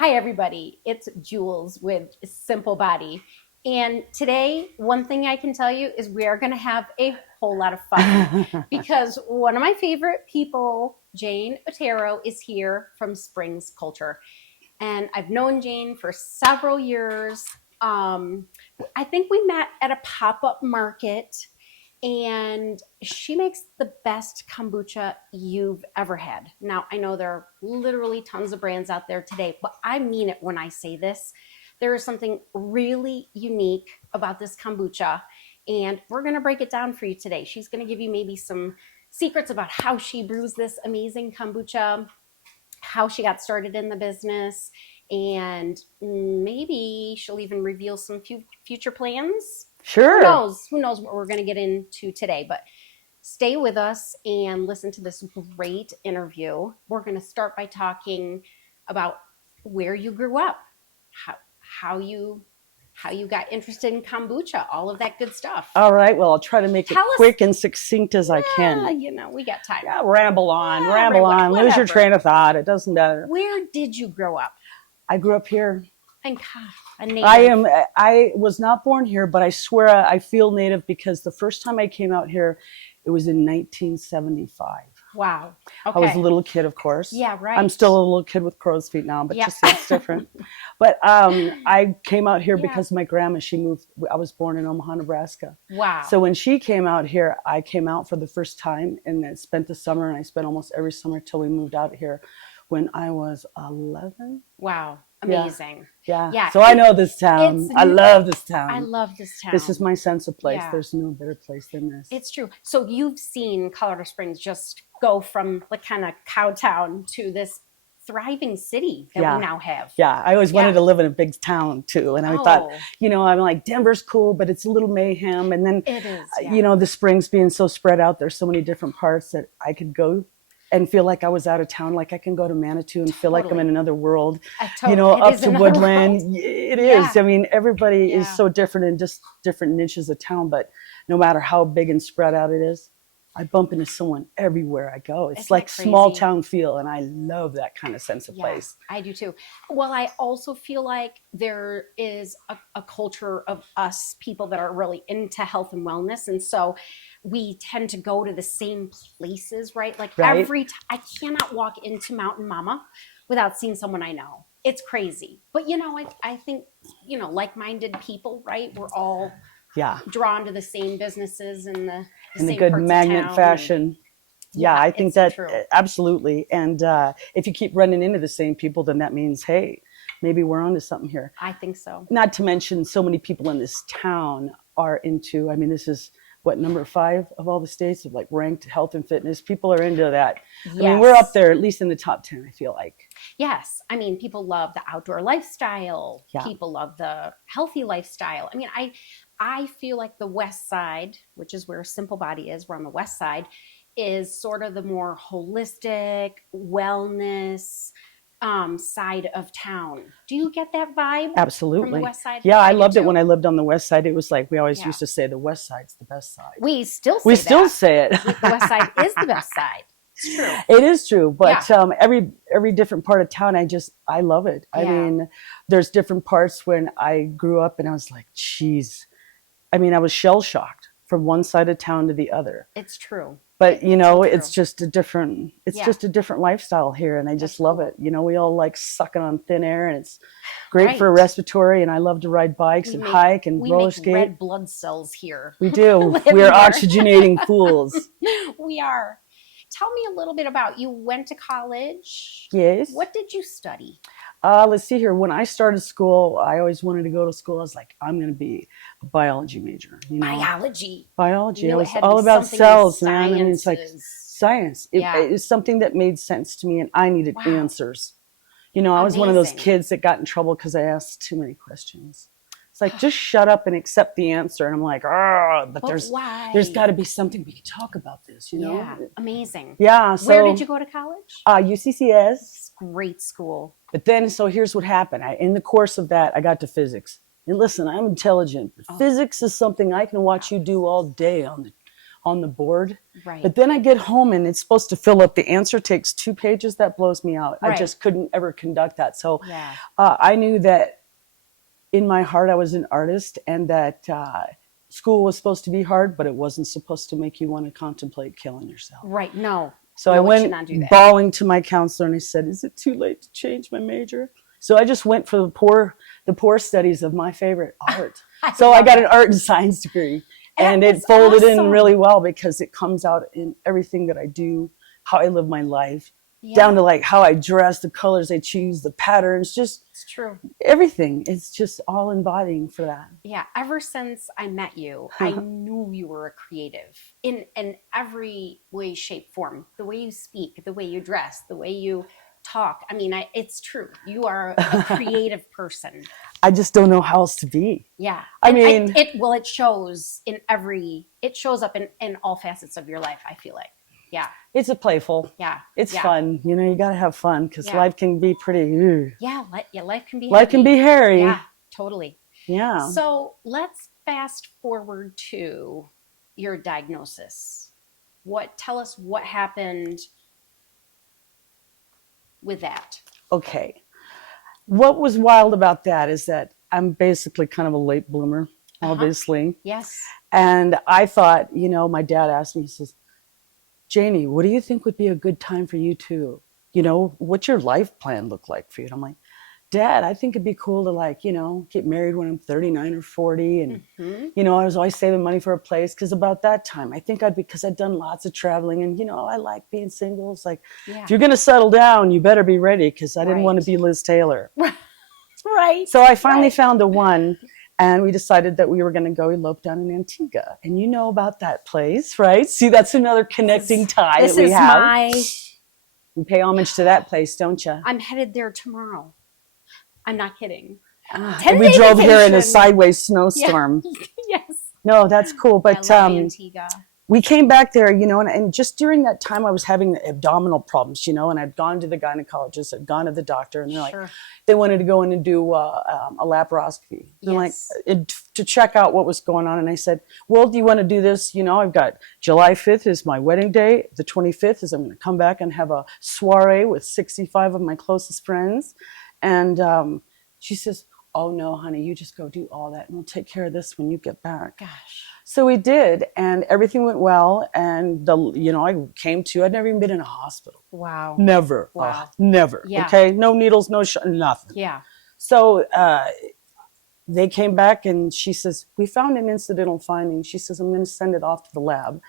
Hi, everybody. It's Jules with Simple Body. And today, one thing I can tell you is we are going to have a whole lot of fun because one of my favorite people, Jane Otero, is here from Springs Culture. And I've known Jane for several years. I think we met at a pop up market, and she makes the best kombucha you've ever had. Now, I know there are literally tons of brands out there today, but I mean it when I say this. There is something really unique about this kombucha, and we're going to break it down for you today. She's going to give you maybe some secrets about how she brews this amazing kombucha, how she got started in the business, and maybe she'll even reveal some future plans. Sure. Who knows what we're going to get into today, but stay with us and listen to this great interview. We're going to start by talking about where you grew up, how you got interested in kombucha, all of that good stuff. All right. Well, I'll try to make it quick and succinct as I can. We got time. Yeah, ramble on. Lose your train of thought. It doesn't matter. Where did you grow up? I grew up here. And a native. I was not born here, but I swear I feel native because the first time I came out here, it was in 1975. Wow. Okay. I was a little kid, of course. Yeah, right. I'm still a little kid with crow's feet now, but just it's different. But I came out here because my grandma, she moved. I was born in Omaha, Nebraska. Wow. So when she came out here, I came out for the first time and then spent the summer, and I spent almost every summer till we moved out here when I was 11. Wow. Amazing. Yeah. So I know this town. I love this town. I love this town. This is my sense of place. Yeah. There's no better place than this. It's true. So you've seen Colorado Springs just go from the kind of cow town to this thriving city that we now have. Yeah. I always wanted to live in a big town too. And I thought, I'm like, Denver's cool, but it's a little mayhem. And then, it is, the Springs being so spread out, there's so many different parts that I could go and feel like I was out of town. Like I can go to Manitou and feel like I'm in another world, up to Woodland. It is. I mean, everybody is so different in just different niches of town, but no matter how big and spread out it is, I bump into someone everywhere I go. It's like small town feel, and I love that kind of sense of place. I do too. Well, I also feel like there is a culture of us people that are really into health and wellness, and so we tend to go to the same places, right? Like every time, I cannot walk into Mountain Mama without seeing someone I know. It's crazy. But, I think, like-minded people, right? We're all drawn to the same businesses and the in same a good parts magnet of town. fashion. I think that true. Absolutely. And if you keep running into the same people, then that means, hey, maybe we're onto something here. I think so. Not to mention so many people in this town are into, this is number 5 of all the states of like ranked health and fitness. People are into that. Yes. We're up there, at least in the top 10, I feel like. Yes. People love the outdoor lifestyle. Yeah. People love the healthy lifestyle. I feel like the West Side, which is where Simple Body is, we're on the West Side, is sort of the more holistic wellness side of town. Do you get that vibe? Absolutely. From the West Side? Yeah, I loved it when I lived on the West Side. It was like we always used to say the West Side's the best side. We still say it. The West Side is the best side. It's true. It is true, but every different part of town, I love it. There's different parts when I grew up, and I was like, geez. I was shell shocked from one side of town to the other. It's true. But it's just a different lifestyle here, and I just love it. We all like sucking on thin air, and it's great for respiratory. And I love to ride bikes and hike and roller skate. We make red blood cells here. We do. We are oxygenating fools. We are. Tell me a little bit about you. Went to college. Yes. What did you study? Let's see here. When I started school, I always wanted to go to school. I was like, I'm going to be a biology major. Biology. It was all about cells, man. It's like science. It was something that made sense to me, and I needed answers. I was one of those kids that got in trouble because I asked too many questions. It's like, just shut up and accept the answer. And I'm like, but there's got to be something we can talk about this, Yeah, amazing. Yeah. So, where did you go to college? UCCS. Great school. But then, so here's what happened. In the course of that, I got to physics. And listen, I'm intelligent. But physics is something I can watch you do all day on on the board. Right. But then I get home and it's supposed to fill up. The answer takes 2 pages. That blows me out. Right. I just couldn't ever conduct that. So yeah. I knew that in my heart I was an artist, and that school was supposed to be hard, but it wasn't supposed to make you want to contemplate killing yourself. Right. No. So no, I went bawling to my counselor and I said, is it too late to change my major? So I just went for the poor studies of my favorite art. So I got an art and science degree, and it folded in really well because it comes out in everything that I do, how I live my life, down to like how I dress, the colors I choose, the patterns, just it's true. Everything. It's just all embodying for that. Yeah. Ever since I met you, I knew you were a creative in every way, shape, form. The way you speak, the way you dress, the way you talk. I mean, it's true. You are a creative person. I just don't know how else to be. Yeah. I mean, it shows it shows up in all facets of your life, I feel like. Yeah. It's a playful. Yeah. It's fun. You know, you got to have fun because life can be pretty. Yeah. Life can be Life can be hairy. Yeah, totally. Yeah. So let's fast forward to your diagnosis. Tell us what happened with that. Okay. What was wild about that is that I'm basically kind of a late bloomer, obviously. Yes. And I thought, you know, my dad asked me, he says, Janie, what do you think would be a good time for you to, you know, what's your life plan look like for you? And I'm like, Dad, I think it'd be cool to, like, you know, get married when I'm 39 or 40. And, you know, I was always saving money for a place because about that time, I think because I'd done lots of traveling and, you know, I like being single. It's like, if you're going to settle down, you better be ready because I didn't want to be Liz Taylor. Right. So I finally found the one. And we decided that we were going to go elope down in Antigua. And you know about that place, right? See, that's another connecting tie that we have. You pay homage to that place, don't you? I'm headed there tomorrow. I'm not kidding. And we drove here in a sideways snowstorm. Yes. No, that's cool. But I love Antigua. We came back there, you know, and just during that time I was having abdominal problems, you know, and I'd gone to the gynecologist, I'd gone to the doctor, and they're like, they wanted to go in and do a laparoscopy. And like to check out what was going on. And I said, well, do you want to do this? You know, I've got July 5th is my wedding day. The 25th is I'm going to come back and have a soiree with 65 of my closest friends. And she says, oh no, honey, you just go do all that and we'll take care of this when you get back. Gosh. So we did, and everything went well. And you know, I came to, I'd never even been in a hospital. Wow. Never. Wow. Never. Yeah. Okay. No needles, no nothing. Yeah. So they came back and she says, we found an incidental finding. She says, I'm going to send it off to the lab.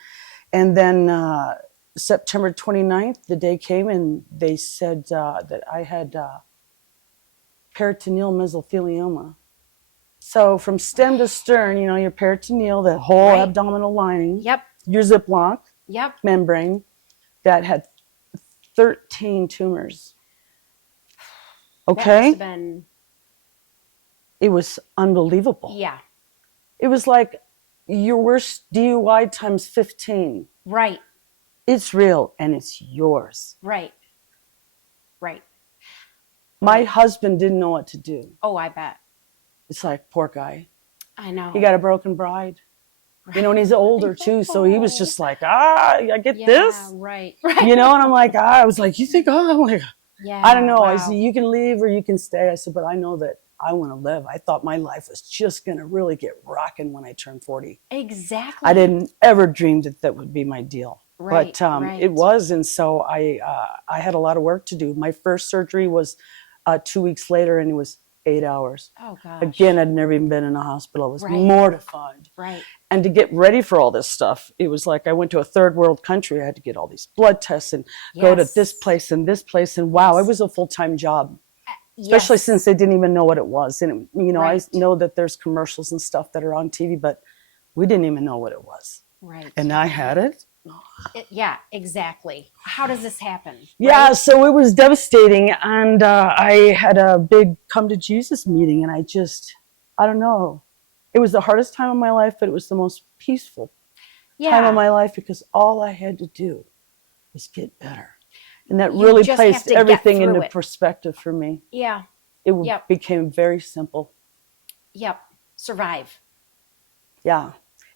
And then September 29th, the day came and they said that I had peritoneal mesothelioma. So from stem to stern, you know, your peritoneal, that whole abdominal lining, your Ziploc membrane, that had 13 tumors. Okay? That must have been... It was unbelievable. Yeah. It was like your worst DUI times 15. Right. It's real and it's yours. Right. Right. My husband didn't know what to do. Oh, I bet. It's like, poor guy. I know. He got a broken bride. Right. You know, and he's older too, so he was just like, I get this. Right. You know, and I'm like, I was like, you think, I'm like, I don't know. Wow. I said, you can leave or you can stay. I said, but I know that I want to live. I thought my life was just going to really get rocking when I turned 40. Exactly. I didn't ever dream that would be my deal. Right, but it was. And so I had a lot of work to do. My first surgery was 2 weeks later, and it was 8 hours. Oh, gosh. Again, I'd never even been in a hospital. I was mortified. Right. And to get ready for all this stuff, it was like I went to a third world country. I had to get all these blood tests and go to this place and this place. And wow, it was a full-time job. Especially since they didn't even know what it was. And, you know, I know that there's commercials and stuff that are on TV, but we didn't even know what it was. Right. And I had it. Yeah, exactly. How does this happen? Yeah, right? So it was devastating. And I had a big come to Jesus meeting. And I don't know. It was the hardest time of my life, but it was the most peaceful time of my life because all I had to do was get better. And that really placed everything into perspective for me. Yeah. It became very simple. Yep. Survive. Yeah.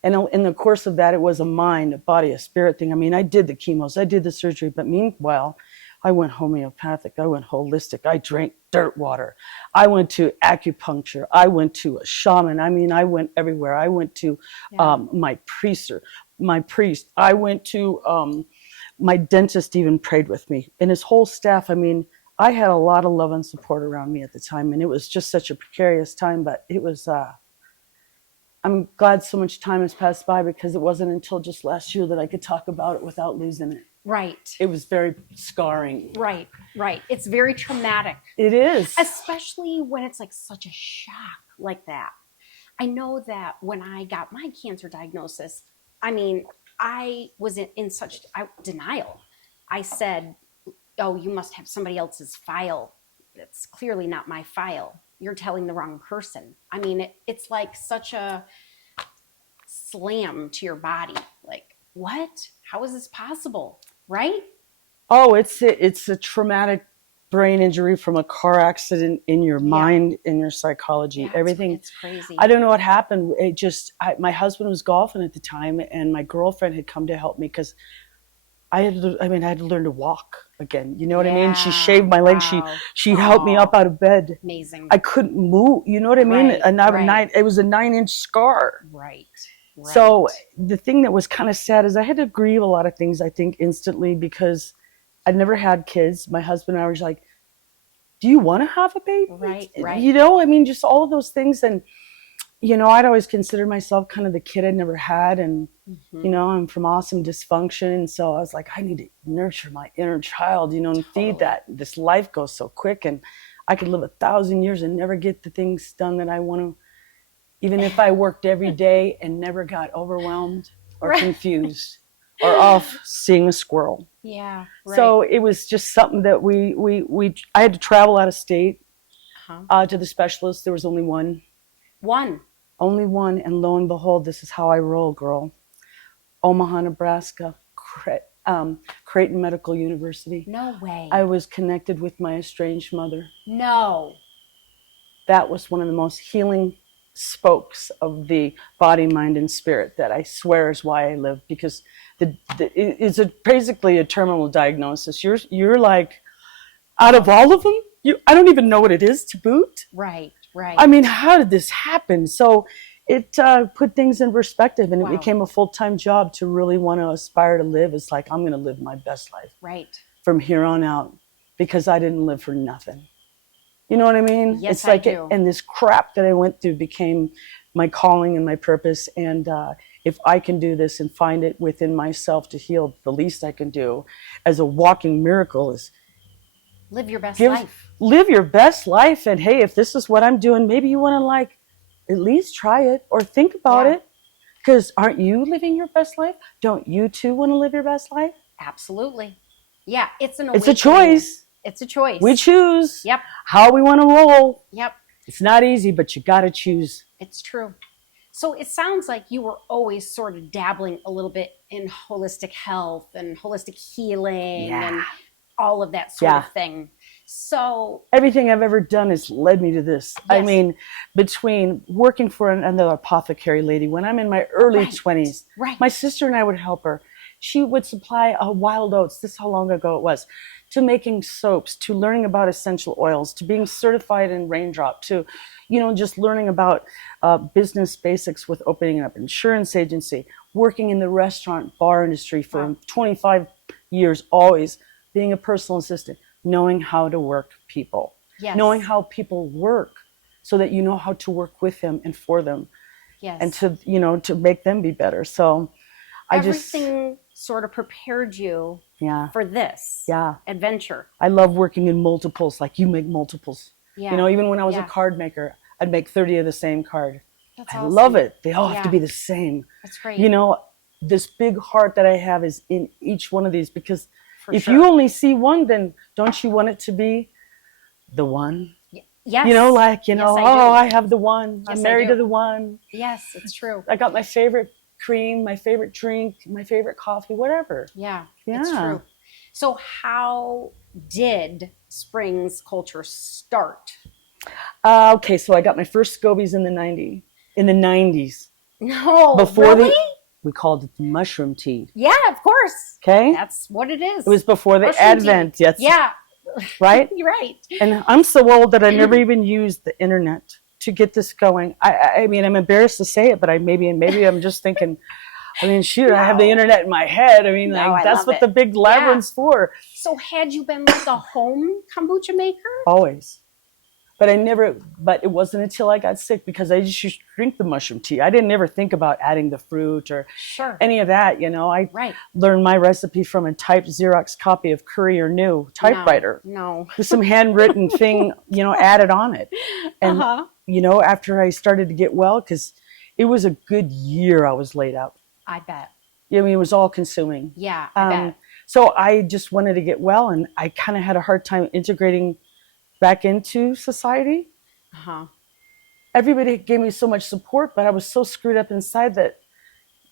And in the course of that, it was a mind, a body, a spirit thing. I mean, I did the chemos, I did the surgery, but meanwhile, I went homeopathic, I went holistic, I drank dirt water, I went to acupuncture, I went to a shaman. I mean, I went everywhere. I went to my priest, I went to my dentist even prayed with me, and his whole staff. I mean, I had a lot of love and support around me at the time, and it was just such a precarious time, but it was, I'm glad so much time has passed by, because it wasn't until just last year that I could talk about it without losing it. Right. It was very scarring. Right. It's very traumatic. It is. Especially when it's like such a shock like that. I know that when I got my cancer diagnosis, I mean, I was in such denial. I said, oh, you must have somebody else's file. That's clearly not my file. You're telling the wrong person. I mean, it's like such a slam to your body. Like, what? How is this possible? Right? Oh, it's a traumatic brain injury from a car accident in your mind, in your psychology, everything. It's crazy. I don't know what happened. It just, my husband was golfing at the time, and my girlfriend had come to help me, because I had to learn to walk again. You know what I mean? She shaved my legs. She helped me up out of bed. Amazing. I couldn't move. You know what I mean? It was a 9-inch scar. Right. So the thing that was kind of sad is I had to grieve a lot of things, I think, instantly, because I'd never had kids. My husband and I were like, do you want to have a baby? Right. You know, I mean, just all of those things. And, you know, I'd always considered myself kind of the kid I'd never had. And, you know, I'm from awesome dysfunction. And so I was like, I need to nurture my inner child, you know, and feed that. This life goes so quick, and I could live 1,000 years and never get the things done that I want to. Even if I worked every day and never got overwhelmed or confused or off seeing a squirrel. Yeah. Right. So it was just something that I had to travel out of state to the specialist. There was only one. Only one. And lo and behold, this is how I roll, girl. Omaha, Nebraska, Creighton Medical University. No way. I was connected with my estranged mother. No. That was one of the most healing spokes of the body, mind, and spirit that I swear is why I live, because it's basically a terminal diagnosis. You're like, out of all of them, I don't even know what it is to boot. Right. I mean, how did this happen? So it put things in perspective, and it became a full-time job to really want to aspire to live. It's like, I'm going to live my best life from here on out, because I didn't live for nothing. You know what I mean? Yes, it's like I do. And this crap that I went through became my calling and my purpose. And if I can do this and find it within myself to heal, the least I can do as a walking miracle is live your best life. Live your best life. And hey, if this is what I'm doing, maybe you want to at least try it or think about it. Because aren't you living your best life? Don't you too want to live your best life? Absolutely. Yeah, it's a choice. It's a choice. We choose Yep. how we want to roll. Yep. It's not easy, but you got to choose. It's true. So it sounds like you were always sort of dabbling a little bit in holistic health and holistic healing and all of that sort of thing. So everything I've ever done has led me to this. Yes. I mean, between working for another apothecary lady when I'm in my early 20s, my sister and I would help her. She would supply wild oats. This is how long ago it was. To making soaps, to learning about essential oils, to being certified in Raindrop, to, you know, just learning about business basics with opening up insurance agency, working in the restaurant bar industry for 25 years, always being a personal assistant, knowing how to work people, knowing how people work so that you know how to work with them and for them and to, you know, to make them be better. So everything sort of prepared you for this adventure. I love working in multiples, like you make multiples. You know, even when I was a card maker, I'd make 30 of the same card. I love it. They all have to be the same. That's great. You know, this big heart that I have is in each one of these, because if you only see one, then don't you want it to be the one? Yes. You know, like, you know, I have the one. Yes, I'm married to the one. Yes, it's true. I got my favorite cream, my favorite drink, my favorite coffee, whatever. It's true. So how did Springs Culture start? Okay, so I got my first scobies in the 90s. No, Before really? we called it the mushroom tea. Yeah, of course. Okay. That's what it is. It was before the Mushroom advent. tea. Yes. Yeah. Right? You're right. And I'm so old that I never even used the internet to get this going. I mean, I'm embarrassed to say it, but maybe I'm just thinking, I mean, shoot, I have the internet in my head. I mean, like, that's what the big labyrinth's for. So had you been like a home kombucha maker? Always. But it wasn't until I got sick, because I just used to drink the mushroom tea. I didn't ever think about adding the fruit or any of that, you know. I learned my recipe from a typed Xerox copy of Courier New typewriter. No. With some handwritten thing, you know, added on it. And, you know, after I started to get well, because it was a good year I was laid out. I bet. I mean, it was all consuming. Yeah, I bet. So I just wanted to get well, and I kind of had a hard time integrating back into society. Everybody gave me so much support, but I was so screwed up inside that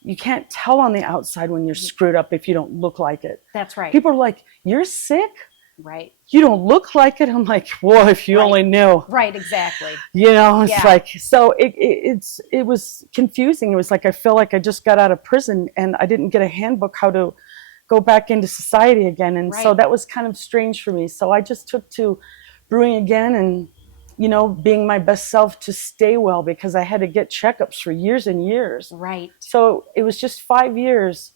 you can't tell on the outside when you're screwed up if you don't look like it. That's right. People are like, "You're sick? Right. You don't look like it." I'm like, "Whoa, if you only knew." Right, exactly. You know, it's like, so it was confusing. It was like I felt like I just got out of prison and I didn't get a handbook how to go back into society again. And so that was kind of strange for me. So I just took to brewing again and, you know, being my best self to stay well, because I had to get checkups for years and years. Right. So it was just 5 years,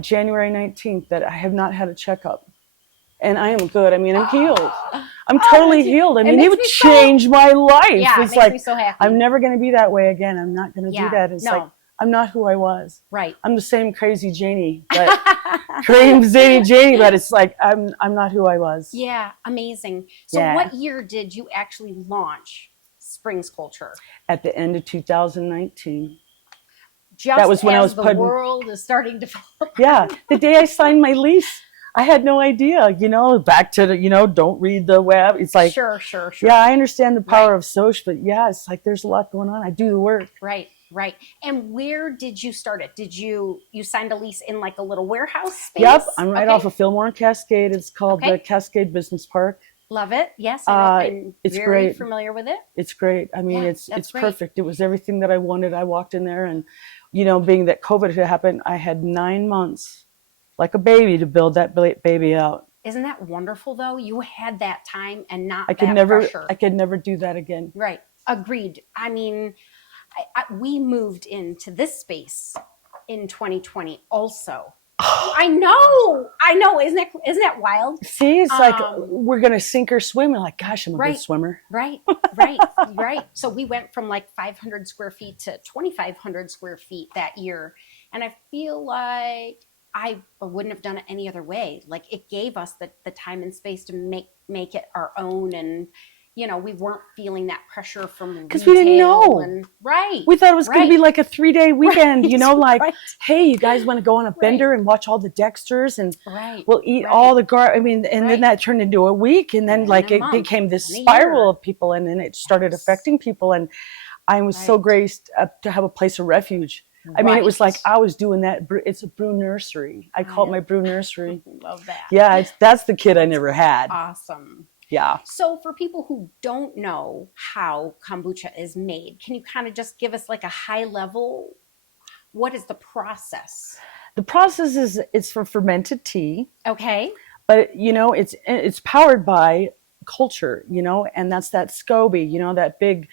January 19th, that I have not had a checkup. And I am good. I mean, I'm healed. I'm totally healed. I mean, it would change my life. Yeah, it's it makes like, me so happy. I'm never going to be that way again. I'm not going to do that. It's like, I'm not who I was. Right. I'm the same crazy Janie, but crazy zany Janie, but it's like, I'm not who I was. Yeah, amazing. So what year did you actually launch Springs Culture? At the end of 2019. Just that was when as I was the world is starting to fall. Yeah, the day I signed my lease. I had no idea, you know, back to the, you know, don't read the web. It's like, sure. Yeah, I understand the power of social, but yeah, it's like there's a lot going on. I do the work. Right. And where did you start it? Did you signed a lease in like a little warehouse space? Yep, I'm right off of Fillmore and Cascade. It's called the Cascade Business Park. Love it. Yes, I'm it's very great. familiar with it. It's great. I mean, it's perfect. It was everything that I wanted. I walked in there, and, you know, being that COVID had happened, I had 9 months. Like a baby to build that baby out. Isn't that wonderful though? You had that time and not I could never do that again. Right. Agreed. I mean, we moved into this space in 2020 also. I know. Isn't that wild? See, it's like we're going to sink or swim. We're like, gosh, I'm a good swimmer. Right. So we went from like 500 square feet to 2,500 square feet that year. And I feel like I wouldn't have done it any other way. Like, it gave us the time and space to make it our own, and, you know, we weren't feeling that pressure from because we didn't know. We thought it was going to be like a 3-day weekend, you know, like, hey, you guys want to go on a bender and watch all the Dexters, and we'll eat all the I mean, and then that turned into a week, and then like it became this spiral of people, and then it started affecting people, and I was so graced to have a place of refuge. I mean, it was like I was doing that. It's a brew nursery. I call it my brew nursery. Love that. Yeah, that's the kid I never had. Awesome. Yeah. So for people who don't know how kombucha is made, can you kind of just give us like a high level? What is the process? The process is it's for fermented tea. Okay. But, you know, it's powered by culture, you know, and that's that SCOBY, you know, that big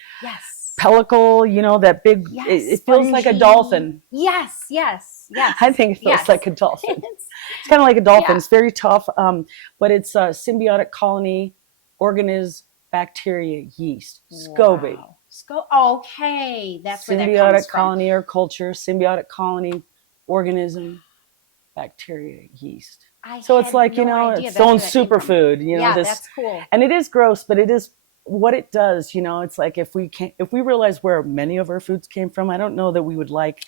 pellicle, you know, that big, it feels like a dolphin. Yes. I think it feels like a dolphin. It's kind of like a dolphin. It's very tough, but it's a symbiotic colony, organism, bacteria, yeast, SCOBY. Okay, that's where that comes from. Symbiotic colony or culture, symbiotic colony, organism, bacteria, yeast. So it's like, you know, its own superfood, you know. Yeah, that's cool. And it is gross, but it is what it does, you know. It's like if we realize where many of our foods came from, I don't know that we would like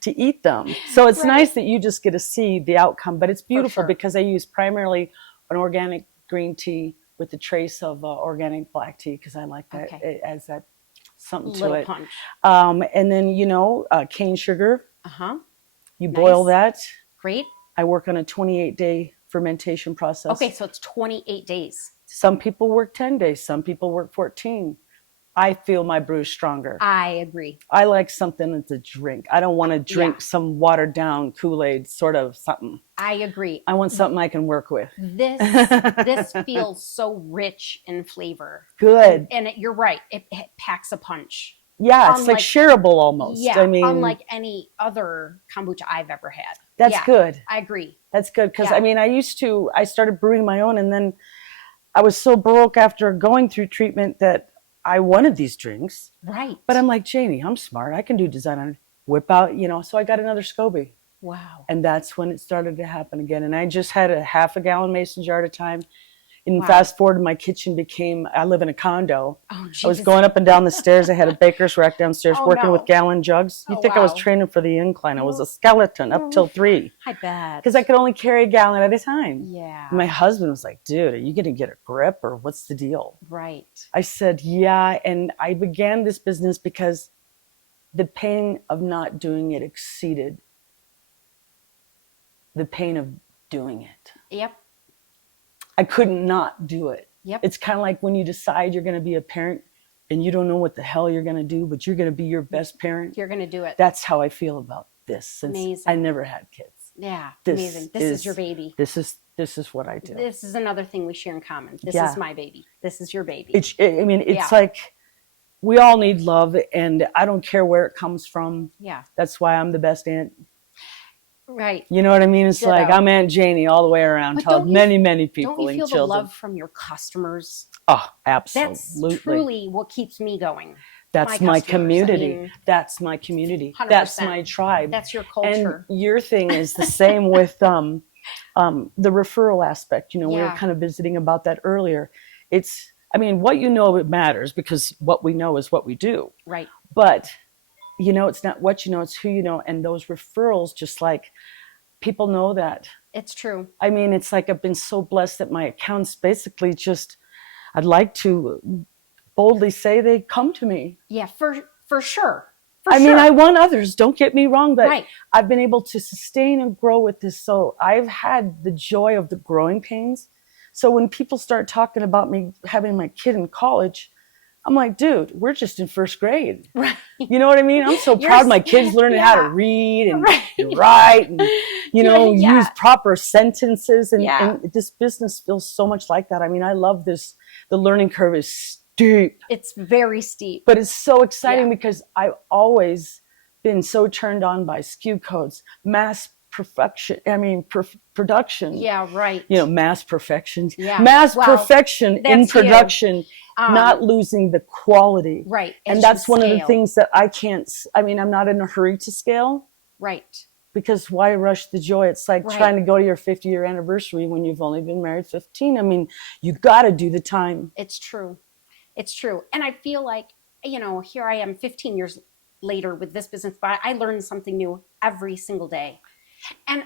to eat them. So it's nice that you just get to see the outcome, but it's beautiful because I use primarily an organic green tea with a trace of organic black tea, because I like that. It adds that something to it. Punch. And then, you know, cane sugar. You boil that. Great. I work on a 28-day fermentation process. Okay, so it's 28 days. Some people work 10 days. Some people work 14. I feel my brews stronger. I agree. I like something that's a drink. I don't want to drink some watered down Kool-Aid sort of something. I agree. I want something I can work with. This feels so rich in flavor. Good. And you're right. It packs a punch. Yeah, it's like shareable almost. Yeah, I mean, unlike any other kombucha I've ever had. That's good. I agree. That's good because I mean, I started brewing my own, and then I was so broke after going through treatment that I wanted these drinks. Right. But I'm like, Janie, I'm smart. I can do design on it. Whip out, so I got another SCOBY. Wow. And that's when it started to happen again. And I just had a half a gallon mason jar at a time. And fast forward, my kitchen I live in a condo. Oh, I was going up and down the stairs. I had a baker's rack downstairs working with gallon jugs. You think I was training for the incline. I was a skeleton up till 3. I bet. Because I could only carry a gallon at a time. Yeah. And my husband was like, dude, are you going to get a grip or what's the deal? Right. I said, yeah. And I began this business because the pain of not doing it exceeded the pain of doing it. Yep. I couldn't not do it. Yep. It's kind of like when you decide you're going to be a parent and you don't know what the hell you're going to do, but you're going to be your best parent. You're going to do it. That's how I feel about this since amazing. I never had kids. Yeah, amazing. This is your baby. This is what I do. This is another thing we share in common. This is my baby. This is your baby. It's like we all need love, and I don't care where it comes from. Yeah. That's why I'm the best aunt. Right. You know what I mean? It's like I'm Aunt Janie all the way around. Many people don't you feel and children. the love from your customers? Oh, absolutely. That's truly what keeps me going. That's my community. That's my community. 100%. That's my tribe. That's your culture. And your thing is the same with the referral aspect. We were kind of visiting about that earlier. What you know, it matters because what we know is what we do. Right. But it's not what you know, it's who you know. And those referrals, just like people know that. It's true. It's like I've been so blessed that my accounts basically I'd like to boldly say they come to me. Yeah, for sure. I want others, don't get me wrong, but right. I've been able to sustain and grow with this. So I've had the joy of the growing pains. So when people start talking about me having my kid in college, I'm like, dude, we're just in first grade. Right. You know what I mean? I'm so proud my kids learning how to read and write and, use proper sentences. And this business feels so much like that. I love this. The learning curve is steep. It's very steep. But it's so exciting because I've always been so turned on by SKU codes, mass perfection. Production. Yeah, right. Mass perfection. Yeah. Perfection in production. Not losing the quality. Right. And that's one of the things that I can't, I'm not in a hurry to scale. Right. Because why rush the joy? It's like trying to go to your 50-year anniversary when you've only been married 15. You got to do the time. It's true. It's true. And I feel like, here I am 15 years later with this business, but I learn something new every single day. And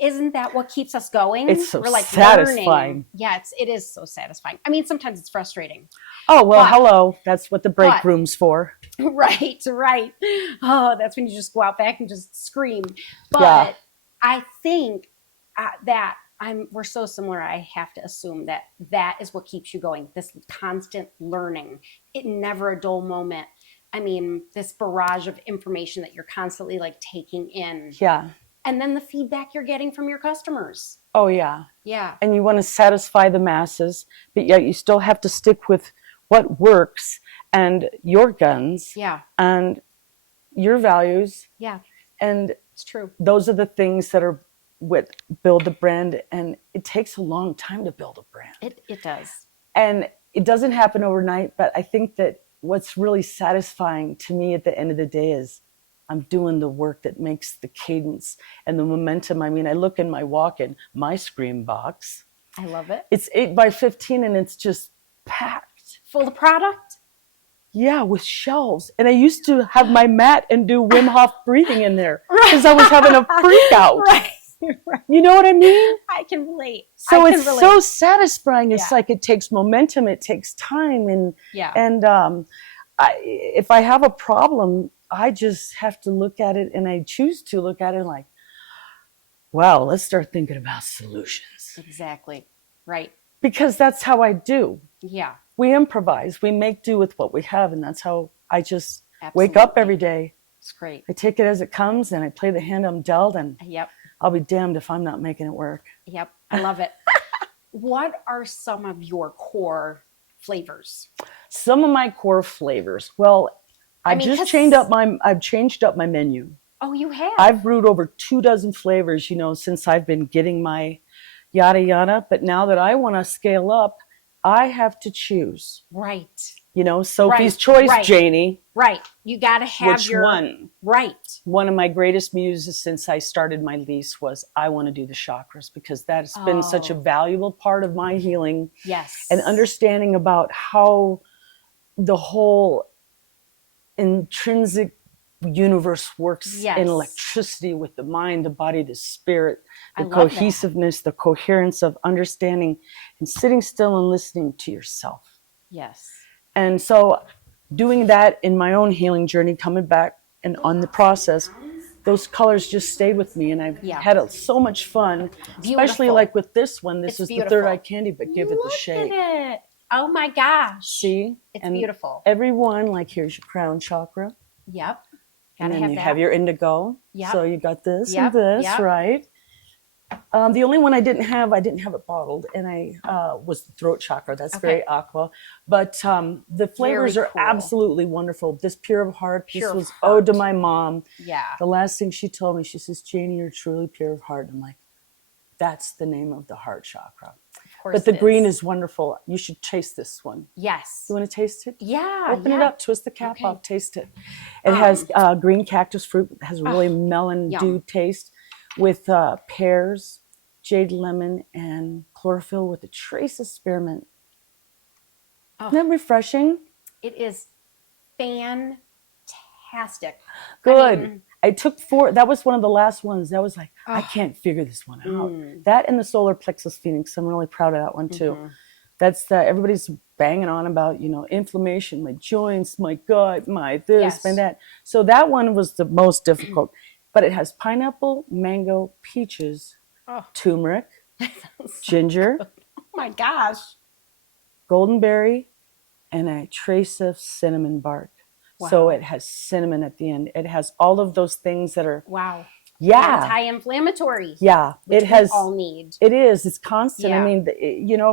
isn't that what keeps us going? It's so satisfying. Learning. Yeah, it is so satisfying. Sometimes it's frustrating. Oh, well, hello. That's what the break room's for. Right. Oh, that's when you just go out back and just scream. But I think that we're so similar. I have to assume that is what keeps you going. This constant learning. It never a dull moment. This barrage of information that you're constantly taking in. Yeah. And then the feedback you're getting from your customers. Oh, yeah. Yeah. And you want to satisfy the masses, but yet you still have to stick with what works and your guns. Yeah. And your values. Yeah. And it's true. Those are the things that are what build the brand. And it takes a long time to build a brand. It does. And it doesn't happen overnight, but I think that what's really satisfying to me at the end of the day is I'm doing the work that makes the cadence and the momentum. I look in my walk-in, my scream box. I love it. It's 8 by 15 and it's just packed. Full of product? Yeah, with shelves. And I used to have my mat and do Wim Hof breathing in there because I was having a freak out. Right. You know what I mean? I can relate. So it's so satisfying. It's like it takes momentum, it takes time. And if I have a problem, I just have to look at it, and I choose to look at it like, wow, let's start thinking about solutions. Exactly. Right. Because that's how I do. Yeah. we improvise. We make do with what we have, and that's how I just Absolutely. wake up every day. It's great. I take it as it comes, and I play the hand I'm dealt, and Yep. I'll be damned if I'm not making it work. Yep. I love it. What are some of your core flavors? Some of my core flavors. Well, I've changed up my menu. Oh, you have? I've brewed over 24 flavors, since I've been getting my yada yada. But now that I want to scale up, I have to choose. Right. Sophie's choice, right. Janie. Right. You got to have Which one? Right. One of my greatest muses since I started my lease was I want to do the chakras, because that's been such a valuable part of my healing. Yes. And understanding about how the whole intrinsic universe works in electricity with the mind, the body, the spirit, the cohesiveness, the coherence of understanding and sitting still and listening to yourself. Yes. And so doing that in my own healing journey, coming back and on the process, those colors just stayed with me, and I've had so much fun, especially like with this one. This is the third eye candy, but give it the shake. Look at it. Oh my gosh. See? It's beautiful. Everyone, like, here's your crown chakra. Yep. And then you have your indigo. Yep. So you got this and this, right? The only one I didn't have it bottled, and was the throat chakra. That's very aqua. But the flavors are absolutely wonderful. This Pure of Heart, this was ode to my mom. Yeah. The last thing she told me, she says, Janie, you're truly pure of heart. I'm like, that's the name of the heart chakra. But the green is wonderful. You should taste this one. Yes. You want to taste it? Yeah. Open it up, twist the cap off, taste it. It has green cactus fruit. It has a really melon dew taste with pears, jade lemon, and chlorophyll with a trace of spearmint. Oh. Isn't that refreshing? It is fantastic. Good. I took 4. That was one of the last ones. That was like, I can't figure this one out. That and the solar plexus phoenix. I'm really proud of that one too. That's everybody's banging on about, inflammation, my joints, my gut, my this, my that. So that one was the most difficult. But it has pineapple, mango, peaches, turmeric, ginger. Oh my gosh. Golden berry, and a trace of cinnamon bark. Wow. So it has cinnamon at the end. It has all of those things that are anti-inflammatory. Yeah, it has all need. It is. It's constant. Yeah. I mean,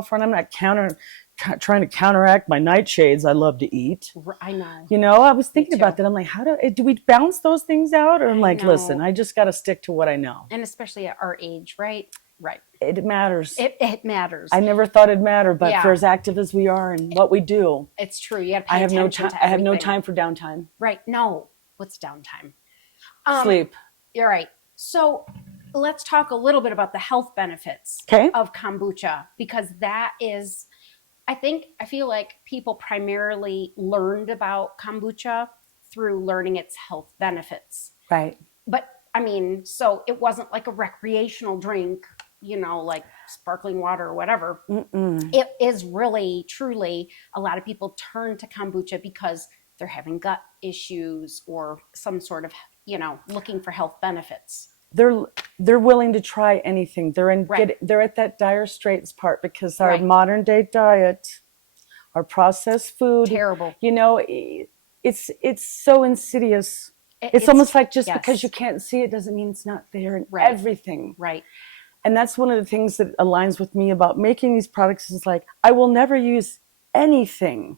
friend, I'm not trying to counteract my nightshades I love to eat. I know. I was thinking about that. I'm like, do we bounce those things out? Or I'm like, listen, I just got to stick to what I know. And especially at our age, right? Right. It matters. It matters. I never thought it'd matter, but for as active as we are and what we do, it's true. You got to pay attention to everything. I have no time for downtime. Right. No. What's downtime? Sleep. You're right. So let's talk a little bit about the health benefits of kombucha, because that is, I feel like people primarily learned about kombucha through learning its health benefits. Right. But I mean, so it wasn't like a recreational drink, like sparkling water or whatever. It is really, truly, a lot of people turn to kombucha because they're having gut issues or some sort of, looking for health benefits. They're willing to try anything. They're at that dire straits part because our modern day diet, our processed food, terrible. It's so insidious. It's almost like just because you can't see it doesn't mean it's not there in everything. Right. And that's one of the things that aligns with me about making these products is like, I will never use anything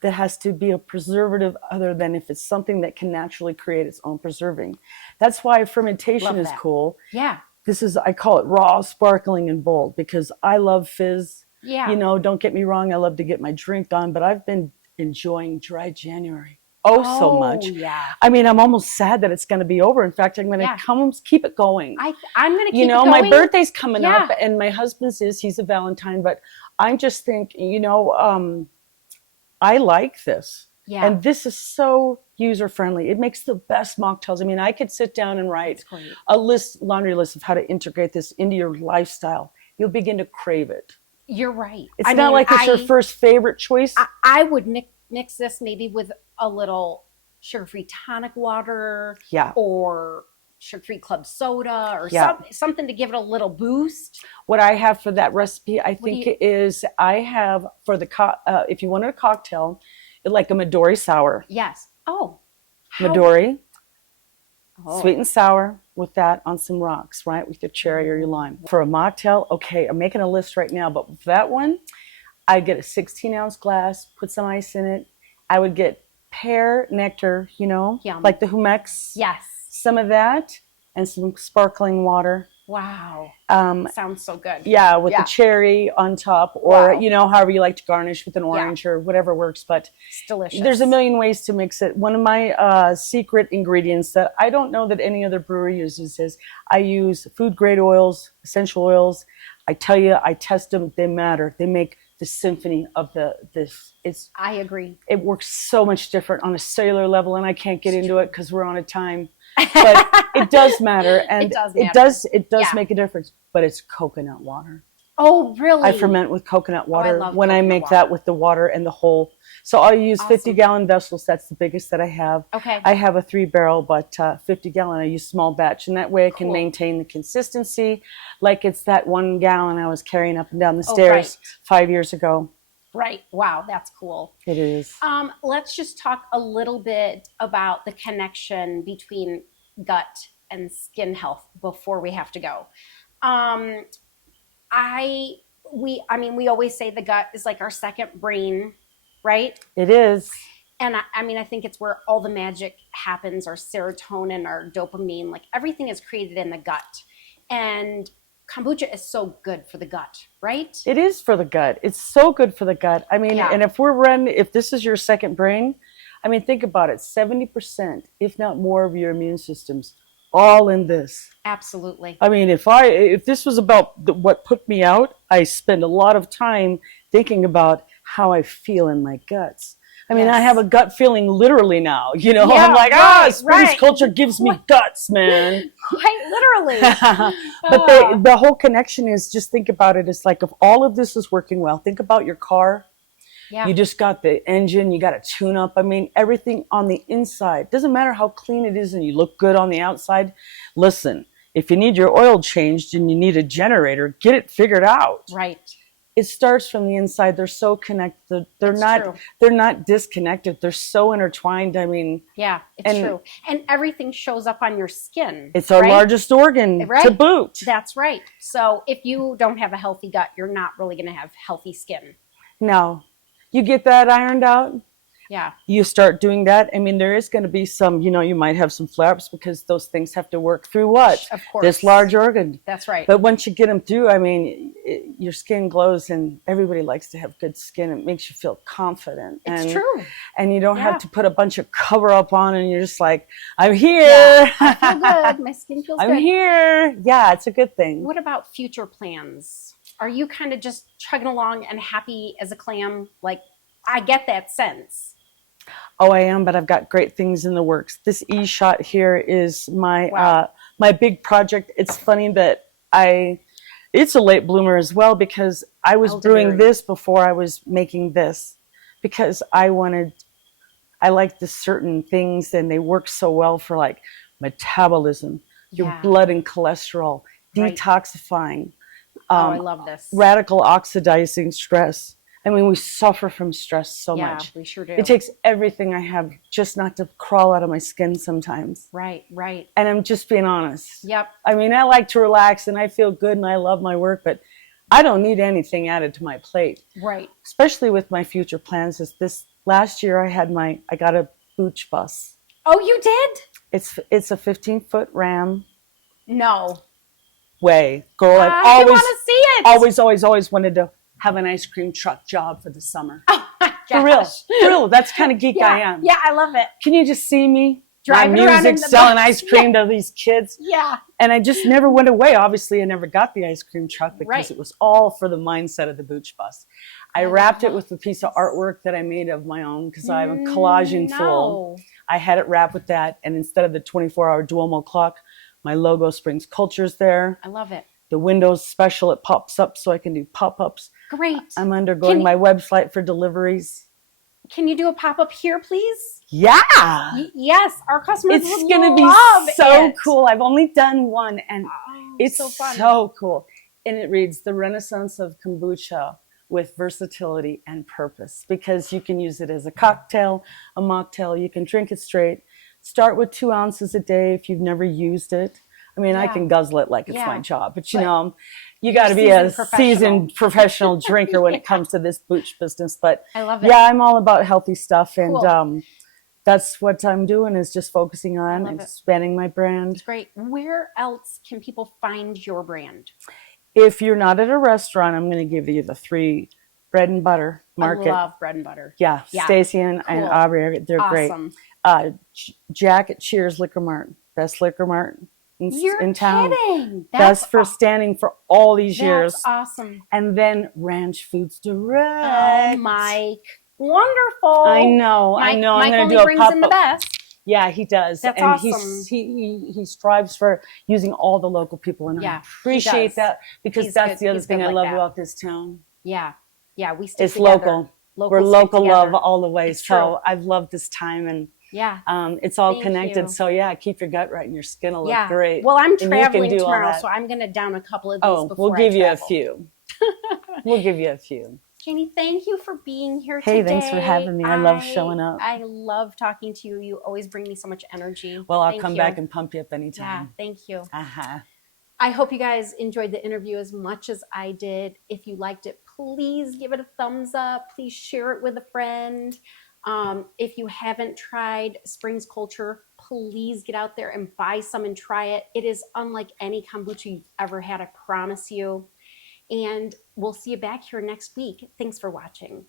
that has to be a preservative other than if it's something that can naturally create its own preserving. That's why fermentation is cool. Yeah. I call it raw, sparkling, and bold because I love fizz. Yeah. Don't get me wrong. I love to get my drink on, but I've been enjoying dry January. So much. Yeah. I mean, I'm almost sad that it's going to be over. In fact, I'm going to keep it going. I'm going to keep it going. My birthday's coming up, and my husband's he's a Valentine, but I just think, I like this. Yeah. And this is so user-friendly. It makes the best mocktails. I mean, I could sit down and write a laundry list of how to integrate this into your lifestyle. You'll begin to crave it. You're right. It's not like it's your first favorite choice. I would mix this maybe with a little sugar-free tonic water, or sugar-free club soda or Yeah. something to give it a little boost. What I have for that recipe, I think is I have for the if you wanted a cocktail, like a Midori sour. Yes. Oh. Midori, sweet and sour with that on some rocks, right? With your cherry or your lime. For a mocktail, okay, I'm making a list right now, but for that one, I'd get a 16-ounce glass, put some ice in it. I would get pear nectar, you know, Yum. like the Humex. Yes. Some of that and some sparkling water. Wow. Sounds so good. Yeah, with the cherry on top, or you know, however you like to garnish with an orange or whatever works. But it's delicious. There's a million ways to mix it. One of my secret ingredients that I don't know that any other brewery uses is I use food grade oils, essential oils. I tell you, I test them. They matter. They make the symphony of this. I agree. It works so much different on a cellular level, and I can't get into it because we're on a time. But it does matter, and it does make a difference. But it's coconut water. Oh, really? I ferment with coconut water when I make that with the water and the whole. So I'll use 50-gallon vessels. That's the biggest that I have. Okay. I have a 3-barrel, but 50-gallon. I use small batch, and that way I can maintain the consistency, like it's that 1 gallon I was carrying up and down the stairs 5 years ago. Right. Wow, that's cool. It is. Let's just talk a little bit about the connection between gut and skin health before we have to go. We always say the gut is like our second brain, right? It is. And I think it's where all the magic happens, our serotonin, our dopamine, like everything is created in the gut. And kombucha is so good for the gut, right? It is for the gut. It's so good for the gut. I mean, and if this is your second brain, I mean, think about it. 70%, if not more, of your immune system's all in this. Absolutely. I mean, if this was about what put me out, I spend a lot of time thinking about how I feel in my guts. I mean, I have a gut feeling literally now, you know, I'm like, Springs Culture gives me guts, man. Quite literally. But the whole connection is, just think about it. It's like, if all of this is working well, think about your car. Yeah. You just got the engine, you got a tune up. I mean, everything on the inside. Doesn't matter how clean it is and you look good on the outside. Listen, if you need your oil changed and you need a generator, get it figured out. Right. It starts from the inside. They're so connected. They're not disconnected. They're so intertwined. I mean, yeah, it's true. And everything shows up on your skin. It's our largest organ to boot. That's right. So if you don't have a healthy gut, you're not really going to have healthy skin. No. You get that ironed out. Yeah. You start doing that. I mean, there is going to be some, you know, you might have some flare-ups because those things have to work through what? Of course. This large organ. That's right. But once you get them through, I mean, your skin glows, and everybody likes to have good skin. It makes you feel confident. It's true. And you don't have to put a bunch of cover-up on, and you're just like, I'm here. Yeah, I feel good. My skin feels good. I'm here. Yeah, it's a good thing. What about future plans? Are you kind of just chugging along and happy as a clam? Like, I get that sense. Oh, I am, but I've got great things in the works. This e-shot here is my my big project. It's funny that it's a late bloomer as well, because I was brewing this before I was making this, because I like the certain things, and they work so well for like metabolism, your blood and cholesterol, detoxifying. I love this. Radical oxidizing stress. I mean, we suffer from stress so much. Yeah, we sure do. It takes everything I have just not to crawl out of my skin sometimes. Right, right. And I'm just being honest. Yep. I mean, I like to relax, and I feel good, and I love my work, but I don't need anything added to my plate. Right. Especially with my future plans. This last year I got a booch bus. Oh, you did? It's a 15-foot Ram. No way. Girl, I've always want to see it. Always wanted to have an ice cream truck job for the summer. Oh my gosh. For real. That's kind of geek I am. Yeah, I love it. Can you just see me driving around music, selling ice cream to these kids? Yeah. And I just never went away. Obviously, I never got the ice cream truck because it was all for the mindset of the booch bus. I wrapped it with a piece of artwork that I made of my own, because I'm a collaging fool. I had it wrapped with that, and instead of the 24-hour Duomo clock, my logo Springs Culture's there. I love it. The Windows special, it pops up so I can do pop-ups. Great. I'm undergoing my website for deliveries. Can you do a pop-up here, please? Yeah. Yes, our customers It's would going to love be so it. cool. I've only done one, and it's so fun. so cool. And it reads The Renaissance of Kombucha with Versatility and Purpose, because you can use it as a cocktail, a mocktail. You can drink it straight. Start with 2 ounces a day if you've never used it. I mean, I can guzzle it like it's my job, but you know, you got to be a seasoned professional drinker when it comes to this booch business. But I love it. Yeah, I'm all about healthy stuff, and that's what I'm doing, is just focusing on and expanding my brand. It's great. Where else can people find your brand? If you're not at a restaurant, I'm going to give you the 3 bread and butter market. I love bread and butter. Yeah, Stacy and Aubrey, they're great. Jack at Cheers Liquor Mart, best liquor mart in town. Kidding. That's for standing for all these years. That's awesome. And then Ranch Foods Direct. Oh, Mike. Wonderful. I know. I'm going to do a pop-up. The best. Yeah, he does. That's and awesome. He strives for using all the local people, and I appreciate that, because that's the other thing I love about this town. Yeah. Yeah, we stick it's together. We're local love all the way. It's so true. I've loved this time, and it's all connected. You. So keep your gut right, and your skin will look great. Well, I'm traveling tomorrow, so I'm going to down a couple of these before we'll give you a few. We'll give you a few. Janie, thank you for being here today. Hey, thanks for having me. I love showing up. I love talking to you. You always bring me so much energy. Well, I'll come back and pump you up anytime. Yeah, thank you. Uh-huh. I hope you guys enjoyed the interview as much as I did. If you liked it, please give it a thumbs up. Please share it with a friend. If you haven't tried Springs Culture, please get out there and buy some and try it. It is unlike any kombucha you've ever had, I promise you. And we'll see you back here next week. Thanks for watching.